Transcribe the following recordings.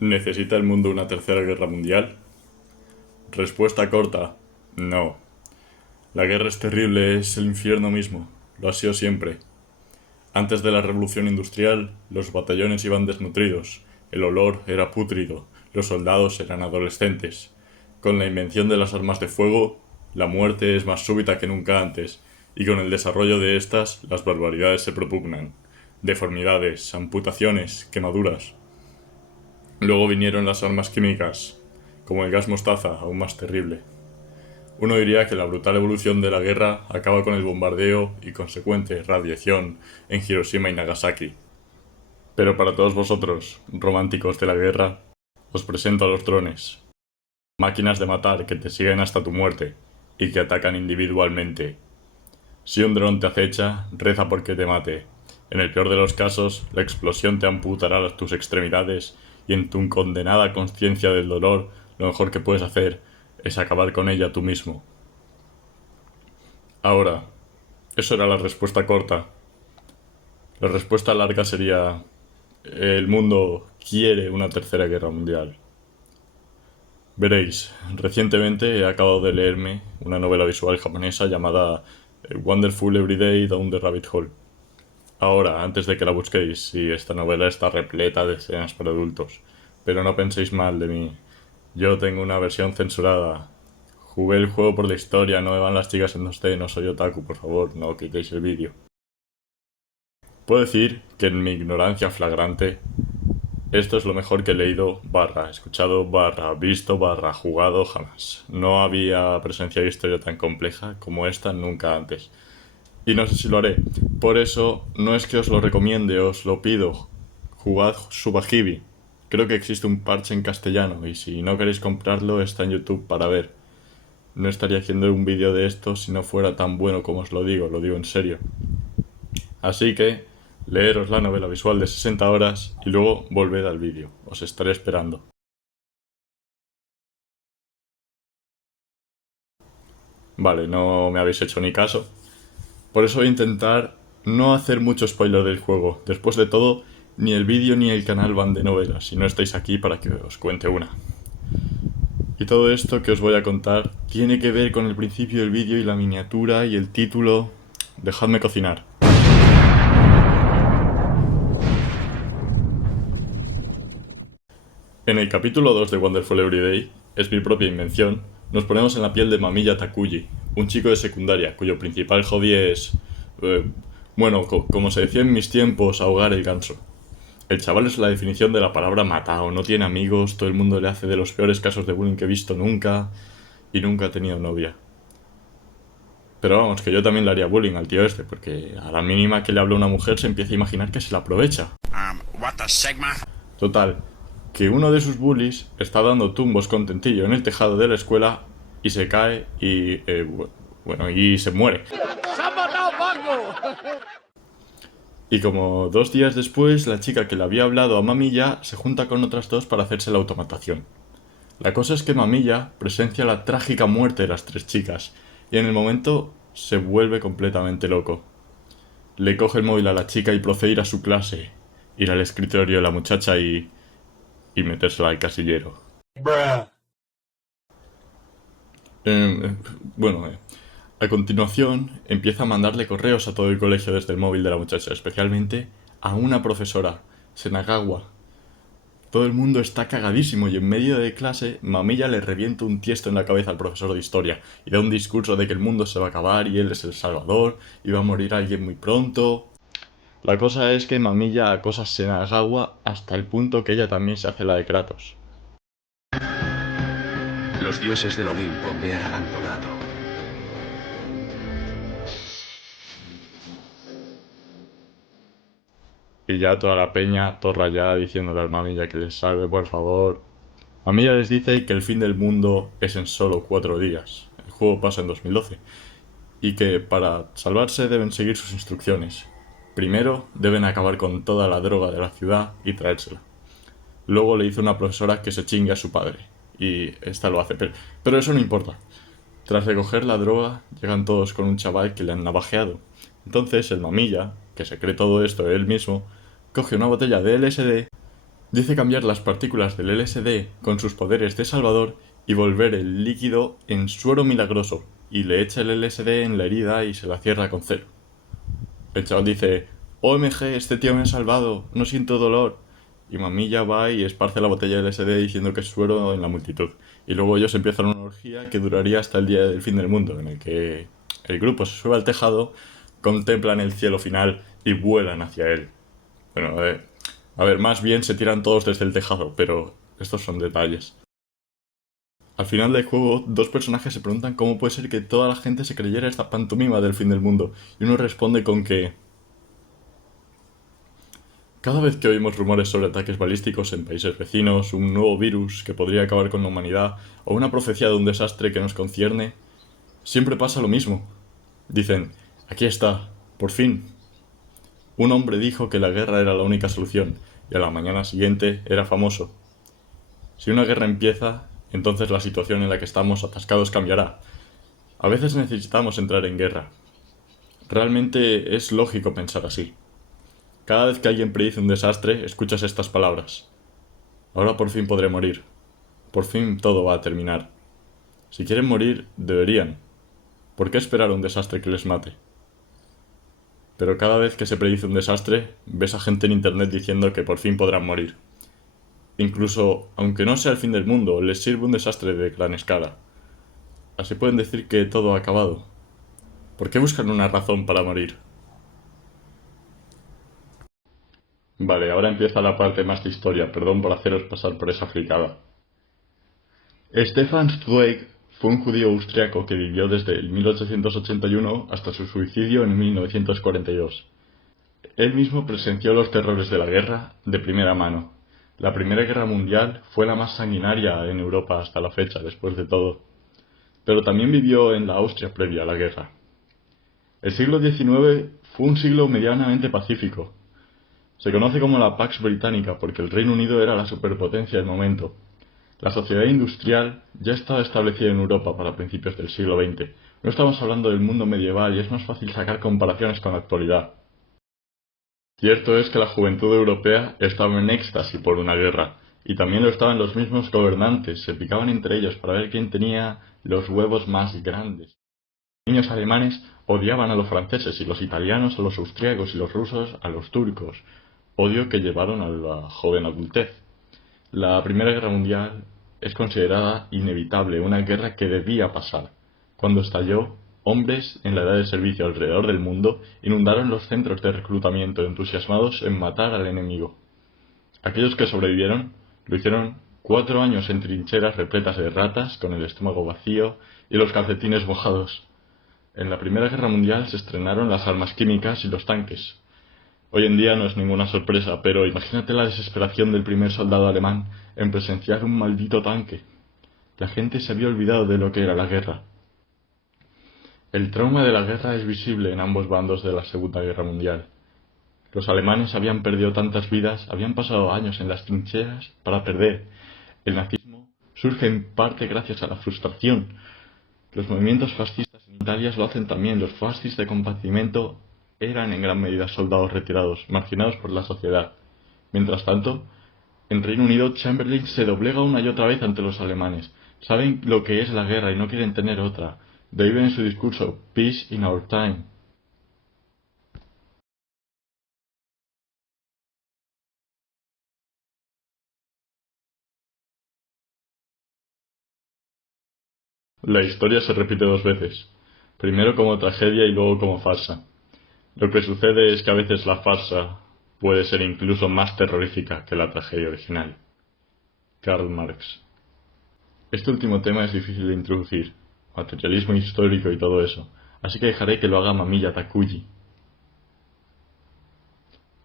¿Necesita el mundo una tercera guerra mundial? Respuesta corta: no. La guerra es terrible, es el infierno mismo. Lo ha sido siempre. Antes de la revolución industrial, los batallones iban desnutridos, el olor era pútrido, los soldados eran adolescentes. Con la invención de las armas de fuego, la muerte es más súbita que nunca antes, y con el desarrollo de estas, las barbaridades se propugnan. Deformidades, amputaciones, quemaduras. Luego vinieron las armas químicas, como el gas mostaza, aún más terrible. Uno diría que la brutal evolución de la guerra acaba con el bombardeo y consecuente radiación en Hiroshima y Nagasaki. Pero para todos vosotros, románticos de la guerra, os presento a los drones. Máquinas de matar que te siguen hasta tu muerte y que atacan individualmente. Si un dron te acecha, reza porque te mate. En el peor de los casos, la explosión te amputará tus extremidades y en tu condenada conciencia del dolor, lo mejor que puedes hacer es acabar con ella tú mismo. Ahora, eso era la respuesta corta. La respuesta larga sería: el mundo quiere una tercera guerra mundial. Veréis, recientemente he acabado de leerme una novela visual japonesa llamada Wonderful Everyday Down the Rabbit Hole. Ahora, antes de que la busquéis, sí, esta novela está repleta de escenas para adultos, pero no penséis mal de mí. Yo tengo una versión censurada. Jugué el juego por la historia, no me van las chicas en 2D, no soy otaku, por favor, no quitéis el vídeo. Puedo decir que en mi ignorancia flagrante, esto es lo mejor que he leído, escuchado, visto, jugado jamás. No había presencia de historia tan compleja como esta nunca antes. Y no sé si lo haré. Por eso, no es que os lo recomiende, os lo pido. Jugad Subahibi. Creo que existe un parche en castellano y si no queréis comprarlo está en YouTube para ver. No estaría haciendo un vídeo de esto si no fuera tan bueno como os lo digo en serio. Así que, leeros la novela visual de 60 horas y luego volved al vídeo. Os estaré esperando. Vale, no me habéis hecho ni caso. Por eso voy a intentar no hacer mucho spoiler del juego. Después de todo, ni el vídeo ni el canal van de novelas, si no estáis aquí para que os cuente una. Y todo esto que os voy a contar tiene que ver con el principio del vídeo y la miniatura y el título. Dejadme cocinar. En el capítulo 2 de Wonderful Everyday, es mi propia invención, nos ponemos en la piel de Mamiya Takuji, un chico de secundaria cuyo principal hobby es... como se decía en mis tiempos, ahogar el ganso. El chaval es la definición de la palabra matao, no tiene amigos, todo el mundo le hace de los peores casos de bullying que he visto nunca, y nunca ha tenido novia. Pero vamos, que yo también le haría bullying al tío este, porque a la mínima que le habla una mujer se empieza a imaginar que se la aprovecha. What the Sigma? Total, que uno de sus bullies está dando tumbos con tentillo en el tejado de la escuela y se cae y se muere. ¡Se han matado Paco! Y como 2 días después, la chica que le había hablado a Mamilla se junta con otras dos para hacerse la automatación. La cosa es que Mamilla presencia la trágica muerte de las 3 chicas y en el momento se vuelve completamente loco. Le coge el móvil a la chica y procede a ir a su clase, ir al escritorio de la muchacha y metérsela al casillero. Eh, bueno, a continuación empieza a mandarle correos a todo el colegio desde el móvil de la muchacha, especialmente a una profesora, Senagawa. Todo el mundo está cagadísimo y en medio de clase Mamilla le revienta un tiesto en la cabeza al profesor de historia y da un discurso de que el mundo se va a acabar y él es el salvador y va a morir alguien muy pronto. La cosa es que Mamilla acosa a Senagawa hasta el punto que ella también se hace la de Kratos. Los dioses del Olimpo me han abandonado. Y ya toda la peña, toda rayada, diciéndole al Mamilla que les salve, por favor. Mamilla les dice que el fin del mundo es en solo 4 días. El juego pasa en 2012. Y que para salvarse deben seguir sus instrucciones. Primero, deben acabar con toda la droga de la ciudad y traérsela. Luego le dice una profesora que se chingue a su padre. Y esta lo hace, pero eso no importa. Tras recoger la droga, llegan todos con un chaval que le han navajeado. Entonces el Mamilla, que se cree todo esto él mismo, coge una botella de LSD Dice cambiar las partículas del LSD con sus poderes de salvador y volver el líquido en suero milagroso, y le echa el LSD en la herida y se la cierra con celo. El chaval dice: OMG, este tío me ha salvado, no siento dolor. Y Mamilla va y esparce la botella de LSD diciendo que es suero en la multitud. Y luego ellos empiezan una orgía que duraría hasta el día del fin del mundo, en el que el grupo se sube al tejado, contemplan el cielo final y vuelan hacia él. Bueno, a ver, más bien se tiran todos desde el tejado, pero estos son detalles. Al final del juego, dos personajes se preguntan cómo puede ser que toda la gente se creyera esta pantomima del fin del mundo, y uno responde con que cada vez que oímos rumores sobre ataques balísticos en países vecinos, un nuevo virus que podría acabar con la humanidad o una profecía de un desastre que nos concierne, siempre pasa lo mismo. Dicen: aquí está, por fin. Un hombre dijo que la guerra era la única solución, y a la mañana siguiente era famoso. Si una guerra empieza, entonces la situación en la que estamos atascados cambiará. A veces necesitamos entrar en guerra. Realmente es lógico pensar así. Cada vez que alguien predice un desastre, escuchas estas palabras: ahora por fin podré morir. Por fin todo va a terminar. Si quieren morir, deberían. ¿Por qué esperar un desastre que les mate? Pero cada vez que se predice un desastre, ves a gente en internet diciendo que por fin podrán morir. Incluso, aunque no sea el fin del mundo, les sirve un desastre de gran escala. Así pueden decir que todo ha acabado. ¿Por qué buscan una razón para morir? Vale, ahora empieza la parte más de historia, perdón por haceros pasar por esa fricada. Stefan Zweig fue un judío austriaco que vivió desde el 1881 hasta su suicidio en 1942. Él mismo presenció los terrores de la guerra de primera mano. La Primera Guerra Mundial fue la más sanguinaria en Europa hasta la fecha, después de todo. Pero también vivió en la Austria previa a la guerra. El siglo XIX fue un siglo medianamente pacífico. Se conoce como la Pax Británica porque el Reino Unido era la superpotencia del momento. La sociedad industrial ya estaba establecida en Europa para principios del siglo XX. No estamos hablando del mundo medieval y es más fácil sacar comparaciones con la actualidad. Cierto es que la juventud europea estaba en éxtasis por una guerra, y también lo estaban los mismos gobernantes, se picaban entre ellos para ver quién tenía los huevos más grandes. Los niños alemanes odiaban a los franceses y los italianos a los austriacos y los rusos a los turcos, odio que llevaron a la joven adultez. La Primera Guerra Mundial es considerada inevitable, una guerra que debía pasar. Cuando estalló, hombres en la edad de servicio alrededor del mundo inundaron los centros de reclutamiento entusiasmados en matar al enemigo. Aquellos que sobrevivieron lo hicieron 4 años en trincheras repletas de ratas, con el estómago vacío y los calcetines mojados. En la Primera Guerra Mundial se estrenaron las armas químicas y los tanques. Hoy en día no es ninguna sorpresa, pero imagínate la desesperación del primer soldado alemán en presenciar un maldito tanque. La gente se había olvidado de lo que era la guerra. El trauma de la guerra es visible en ambos bandos de la Segunda Guerra Mundial. Los alemanes habían perdido tantas vidas, habían pasado años en las trincheras para perder. El nazismo surge en parte gracias a la frustración. Los movimientos fascistas en Italia lo hacen también. Los fascis de compartimento eran en gran medida soldados retirados, marginados por la sociedad. Mientras tanto, en Reino Unido, Chamberlain se doblega una y otra vez ante los alemanes. Saben lo que es la guerra y no quieren tener otra. De ahí viene su discurso: Peace in our time. La historia se repite 2 veces. Primero como tragedia y luego como farsa. Lo que sucede es que a veces la farsa puede ser incluso más terrorífica que la tragedia original. Karl Marx. Este último tema es difícil de introducir, materialismo histórico y todo eso, así que dejaré que lo haga Mamiya Takuji.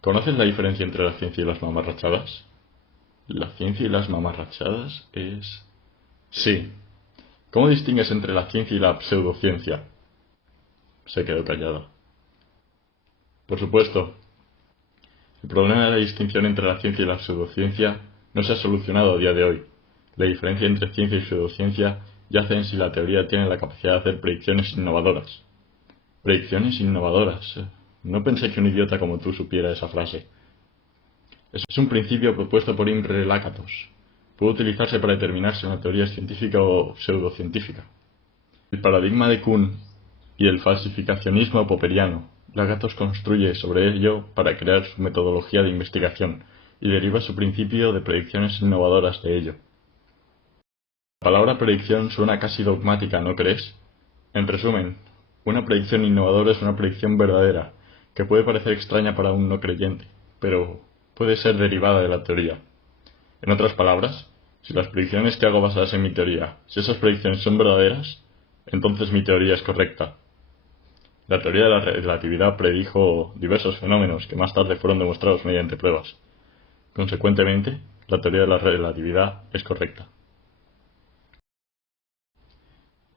¿Conoces la diferencia entre la ciencia y las mamarrachadas? La ciencia y las mamarrachadas es... Sí. ¿Cómo distingues entre la ciencia y la pseudociencia? Se quedó callada. Por supuesto. El problema de la distinción entre la ciencia y la pseudociencia no se ha solucionado a día de hoy. La diferencia entre ciencia y pseudociencia yace en si la teoría tiene la capacidad de hacer predicciones innovadoras. ¿Predicciones innovadoras? No pensé que un idiota como tú supiera esa frase. Es un principio propuesto por Imre Lakatos. Puede utilizarse para determinar si una teoría es científica o pseudocientífica. El paradigma de Kuhn y el falsificacionismo popperiano. Lakatos construye sobre ello para crear su metodología de investigación y deriva su principio de predicciones innovadoras de ello. La palabra predicción suena casi dogmática, ¿no crees? En resumen, una predicción innovadora es una predicción verdadera, que puede parecer extraña para un no creyente, pero puede ser derivada de la teoría. En otras palabras, si las predicciones que hago basadas en mi teoría, si esas predicciones son verdaderas, entonces mi teoría es correcta. La teoría de la relatividad predijo diversos fenómenos que más tarde fueron demostrados mediante pruebas. Consecuentemente, la teoría de la relatividad es correcta.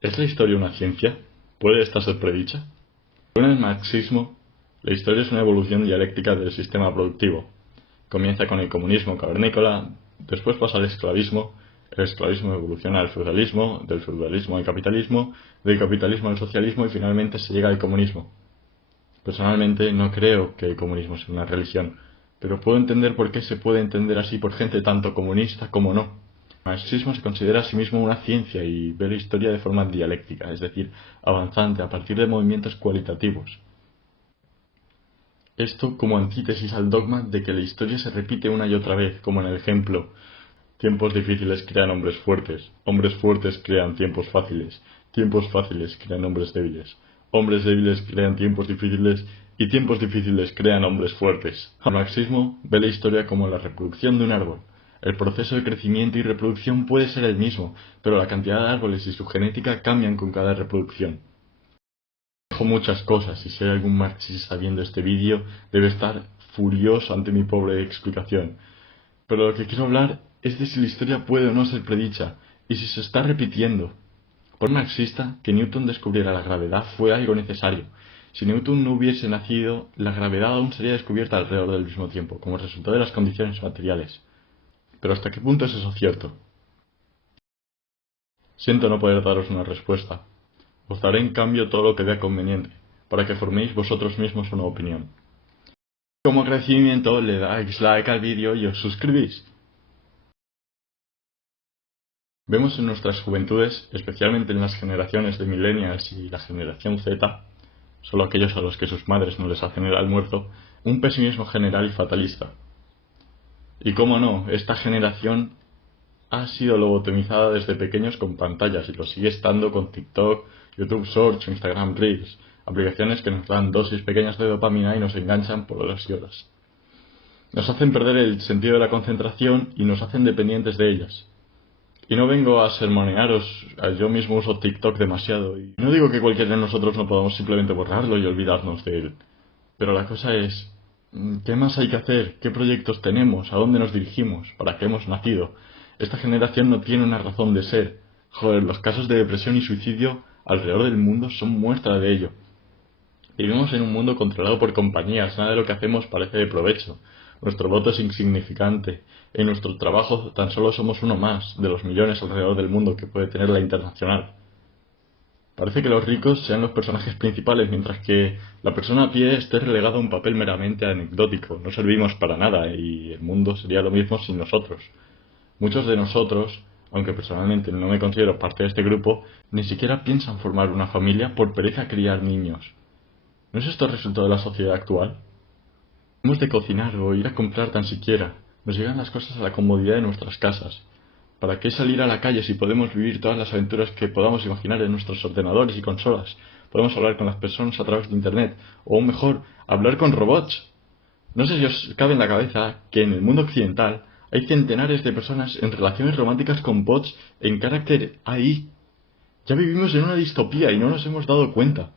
¿Es la historia una ciencia? ¿Puede esta ser predicha? Según el marxismo, la historia es una evolución dialéctica del sistema productivo. Comienza con el comunismo cavernícola, después pasa al esclavismo, el esclavismo evoluciona al feudalismo, del feudalismo al capitalismo, del capitalismo al socialismo y finalmente se llega al comunismo. Personalmente no creo que el comunismo sea una religión, pero puedo entender por qué se puede entender así por gente tanto comunista como no. El marxismo se considera a sí mismo una ciencia y ve la historia de forma dialéctica, es decir, avanzante a partir de movimientos cualitativos. Esto como antítesis al dogma de que la historia se repite una y otra vez, como en el ejemplo: tiempos difíciles crean hombres fuertes crean tiempos fáciles crean hombres débiles crean tiempos difíciles y tiempos difíciles crean hombres fuertes. El marxismo ve la historia como la reproducción de un árbol. El proceso de crecimiento y reproducción puede ser el mismo, pero la cantidad de árboles y su genética cambian con cada reproducción. Dejo muchas cosas y si hay algún marxista viendo este vídeo debe estar furioso ante mi pobre explicación. Pero lo que quiero hablar es de si la historia puede o no ser predicha, y si se está repitiendo. Por un marxista, que Newton descubriera la gravedad fue algo necesario. Si Newton no hubiese nacido, la gravedad aún sería descubierta alrededor del mismo tiempo, como resultado de las condiciones materiales. Pero ¿hasta qué punto es eso cierto? Siento no poder daros una respuesta. Os daré en cambio todo lo que vea conveniente, para que forméis vosotros mismos una opinión. Como agradecimiento le dais like al vídeo y os suscribís. Vemos en nuestras juventudes, especialmente en las generaciones de millennials y la generación Z, solo aquellos a los que sus madres no les hacen el almuerzo, un pesimismo general y fatalista. Y cómo no, esta generación ha sido lobotomizada desde pequeños con pantallas y lo sigue estando con TikTok, YouTube Shorts, Instagram Reels, aplicaciones que nos dan dosis pequeñas de dopamina y nos enganchan por horas y horas. Nos hacen perder el sentido de la concentración y nos hacen dependientes de ellas. Y no vengo a sermonearos, yo mismo uso TikTok demasiado y no digo que cualquiera de nosotros no podamos simplemente borrarlo y olvidarnos de él. Pero la cosa es, ¿qué más hay que hacer? ¿Qué proyectos tenemos? ¿A dónde nos dirigimos? ¿Para qué hemos nacido? Esta generación no tiene una razón de ser. Joder, los casos de depresión y suicidio alrededor del mundo son muestra de ello. Vivimos en un mundo controlado por compañías, nada de lo que hacemos parece de provecho. Nuestro voto es insignificante. En nuestro trabajo tan solo somos uno más de los millones alrededor del mundo que puede tener la internacional. Parece que los ricos sean los personajes principales, mientras que la persona a pie esté relegada a un papel meramente anecdótico. No servimos para nada y el mundo sería lo mismo sin nosotros. Muchos de nosotros, aunque personalmente no me considero parte de este grupo, ni siquiera piensan formar una familia por pereza a criar niños. ¿No es esto el resultado de la sociedad actual? Hemos de cocinar o ir a comprar tan siquiera. Nos llegan las cosas a la comodidad de nuestras casas. ¿Para qué salir a la calle si podemos vivir todas las aventuras que podamos imaginar en nuestros ordenadores y consolas? Podemos hablar con las personas a través de internet, o aún mejor, hablar con robots. No sé si os cabe en la cabeza que en el mundo occidental hay centenares de personas en relaciones románticas con bots en carácter AI. Ya vivimos en una distopía y no nos hemos dado cuenta.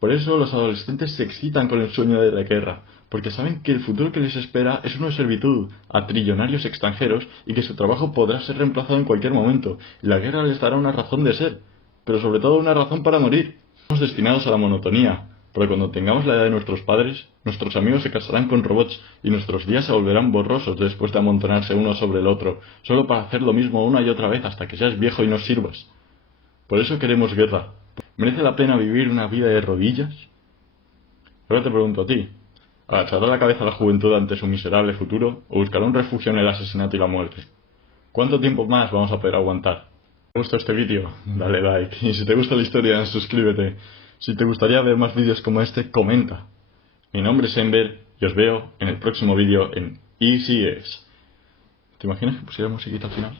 Por eso los adolescentes se excitan con el sueño de la guerra, porque saben que el futuro que les espera es una servitud a trillonarios extranjeros y que su trabajo podrá ser reemplazado en cualquier momento, y la guerra les dará una razón de ser, pero sobre todo una razón para morir. Estamos destinados a la monotonía, pero cuando tengamos la edad de nuestros padres, nuestros amigos se casarán con robots y nuestros días se volverán borrosos después de amontonarse uno sobre el otro, solo para hacer lo mismo una y otra vez hasta que seas viejo y no sirvas. Por eso queremos guerra. ¿Merece la pena vivir una vida de rodillas? Ahora te pregunto a ti, ¿Agachará la cabeza la juventud ante su miserable futuro o buscará un refugio en el asesinato y la muerte? ¿Cuánto tiempo más vamos a poder aguantar? Si te gustó este vídeo, dale like. Y si te gusta la historia, suscríbete. Si te gustaría ver más vídeos como este, comenta. Mi nombre es Ember y os veo en el próximo vídeo en EasyES. ¿Te imaginas que pusiera musiquita al final?